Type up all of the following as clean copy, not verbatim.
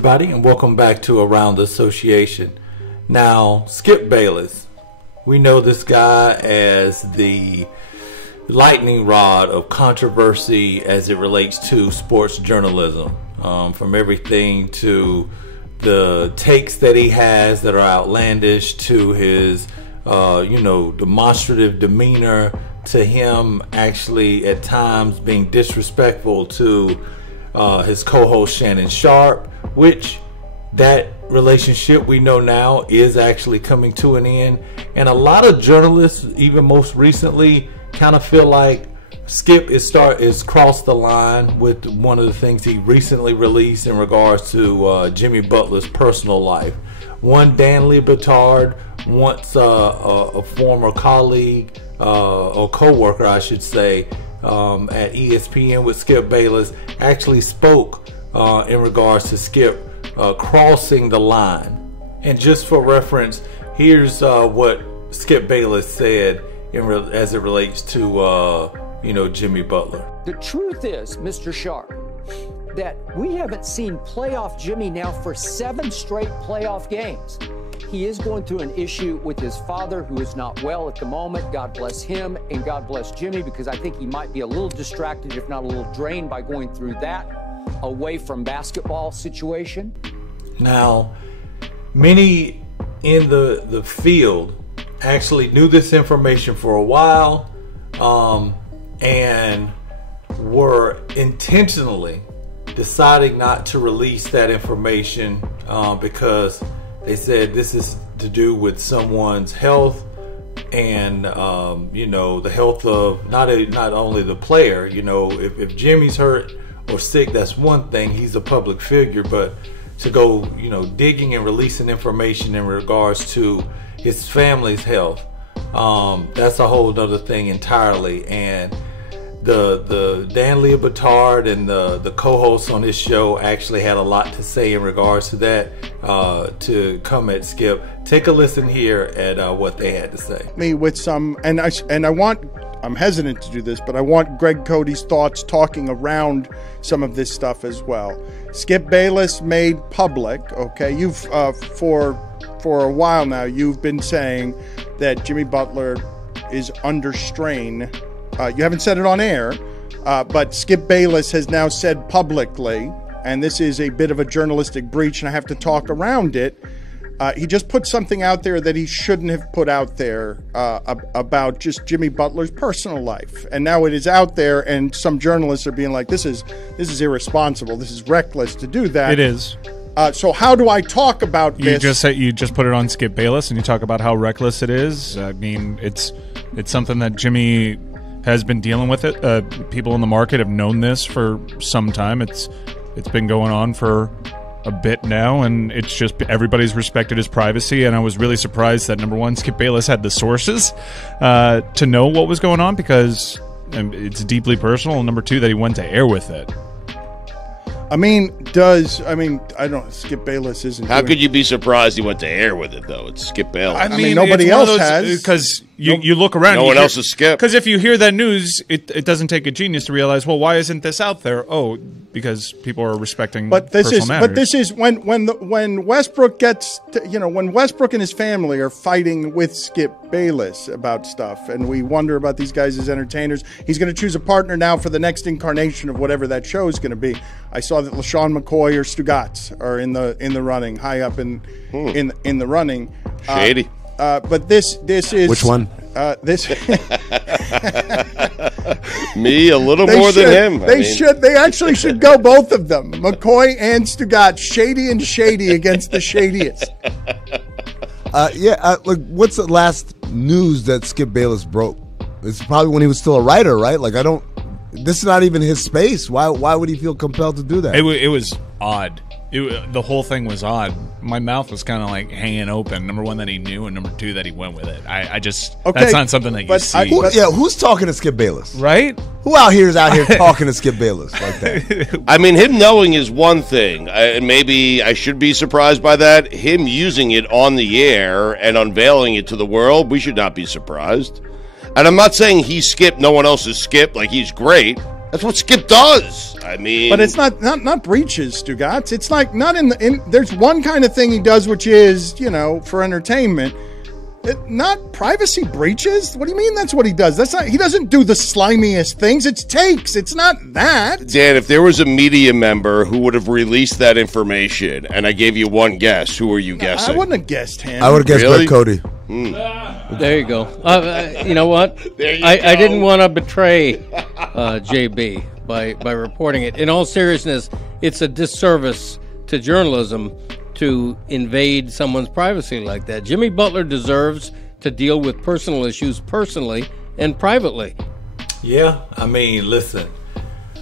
everybody, and welcome back to Around the Association. Now, Skip Bayless, we know this guy as the lightning rod of controversy as it relates to sports journalism, from everything to the takes that he has that are outlandish to his demonstrative demeanor, to him actually at times being disrespectful to his co-host Shannon Sharpe, which that relationship we know now is actually coming to an end. And a lot of journalists, even most recently, kind of feel like Skip is crossed the line with one of the things he recently released in regards to Jimmy Butler's personal life. One Dan LeBatard, once a former colleague or co-worker, I should say, at ESPN with Skip Bayless, actually spoke in regards to Skip crossing the line. And just for reference, here's what Skip Bayless said as it relates to Jimmy Butler. The truth is, Mr. Sharpe, that we haven't seen playoff Jimmy now for 7 straight playoff games. He is going through an issue with his father, who is not well at the moment. God bless him, and God bless Jimmy, because I think he might be a little distracted, if not a little drained, by going through that away from basketball situation. Now, many in the field actually knew this information for a while, and were intentionally deciding not to release that information because they said this is to do with someone's health and the health of not only the player. If Jimmy's hurt or sick, that's one thing. He's a public figure, but to go digging and releasing information in regards to his family's health, that's a whole other thing entirely. And the Dan LeBatard and the co-hosts on this show actually had a lot to say in regards to that, to come at Skip. Take a listen here at what they had to say. Me with some, I'm hesitant to do this, but I want Greg Cody's thoughts talking around some of this stuff as well. Skip Bayless made public, okay, you've for a while now, you've been saying that Jimmy Butler is under strain. You haven't said it on air, but Skip Bayless has now said publicly, and this is a bit of a journalistic breach, and I have to talk around it. He just put something out there that he shouldn't have put out there about just Jimmy Butler's personal life, and now it is out there, and some journalists are being like, "This is irresponsible. This is reckless to do that." It is. So how do I talk about this? You just put it on Skip Bayless, and you talk about how reckless it is. I mean, it's something that Jimmy has been dealing with it. People in the market have known this for some time. It's been going on for a bit now, and it's just everybody's respected his privacy. And I was really surprised that, number one, Skip Bayless had the sources to know what was going on, because it's deeply personal. And number two, that he went to air with it. I don't. Skip Bayless isn't. How could you be surprised he went to air with it, though? It's Skip Bayless. I mean nobody else has. Because you look around. No one else is Skip. Because if you hear that news, it doesn't take a genius to realize, well, why isn't this out there? Oh, because people are respecting. But this is when Westbrook gets when Westbrook and his family are fighting with Skip Bayless about stuff, and we wonder about these guys as entertainers. He's going to choose a partner now for the next incarnation of whatever that show is going to be. I saw that LaShawn McCoy or Stugatz are in the running, high up in the running. Shady. But this is which one? This me a little more than him. They actually should go, both of them, McCoy and Stugatz, shady and shady against the shadiest. Look, what's the last news that Skip Bayless broke? It's probably when he was still a writer, right? Like, this is not even his space. Why would he feel compelled to do that? It was odd. The whole thing was odd. My mouth was kind of like hanging open. Number one, that he knew, and number two, that he went with it. That's not something that you see. Who's talking to Skip Bayless? Right? Who out here talking to Skip Bayless like that? I mean, him knowing is one thing. Maybe I should be surprised by that. Him using it on the air and unveiling it to the world, we should not be surprised. And I'm not saying he's Skip, no one else is Skip. Like, he's great. That's what Skip does. I mean, But it's not breaches, Stugotz. It's like not there's one kind of thing he does, which is, for entertainment. Not privacy breaches. What do you mean that's what he does? That's not. He doesn't do the slimiest things. It's takes. It's not that. Dan, if there was a media member who would have released that information, and I gave you one guess, who are you guessing? I wouldn't have guessed him. I would have guessed Really? Greg Cody. There you go. You know what? I didn't want to betray JB by reporting it. In all seriousness, it's a disservice to journalism to invade someone's privacy like that. Jimmy Butler deserves to deal with personal issues personally and privately. Yeah, I mean, listen,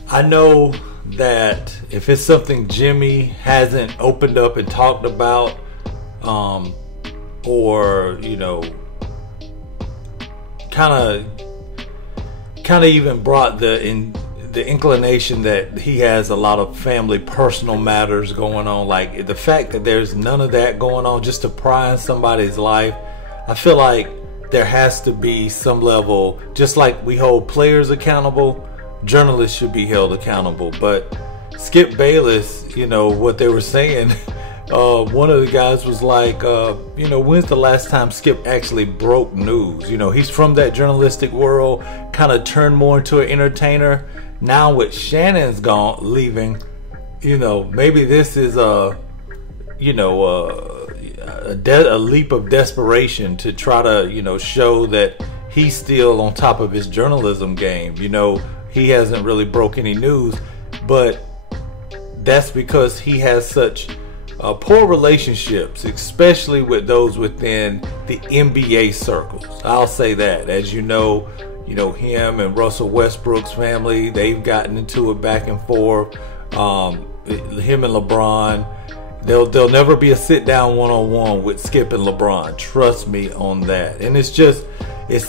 I know that if it's something Jimmy hasn't opened up and talked about, or kind of even brought the inclination that he has a lot of family personal matters going on, like the fact that there's none of that going on just to pry in somebody's life, I feel like there has to be some level, just like we hold players accountable, journalists should be held accountable. But Skip Bayless, what they were saying, one of the guys was like, when's the last time Skip actually broke news? He's from that journalistic world, kind of turned more into an entertainer. Now with Shannon's leaving, maybe this is a leap of desperation to try to, show that he's still on top of his journalism game. He hasn't really broke any news, but that's because he has such poor relationships, especially with those within the NBA circles. I'll say that. As him and Russell Westbrook's family, they've gotten into it back and forth. Him and LeBron, there'll never be a sit down one-on-one with Skip and LeBron. Trust me on that. And it's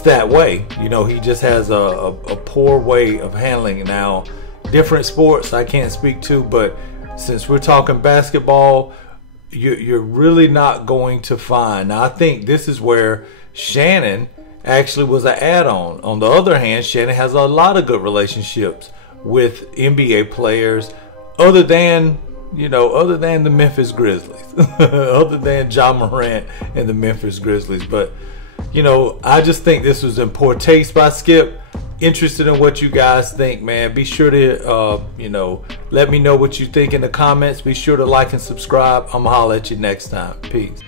that way. He just has a poor way of handling it. Now, different sports I can't speak to, but since we're talking basketball, you're really not going to find. Now, I think this is where Shannon actually was an add-on. On the other hand, Shannon has a lot of good relationships with NBA players, other than the Memphis Grizzlies, other than Ja Morant and the Memphis Grizzlies. But I just think this was in poor taste by Skip. Interested in what you guys think, man. Be sure to let me know what you think in the comments. Be sure to like and subscribe. I'm gonna holler at you next time. Peace.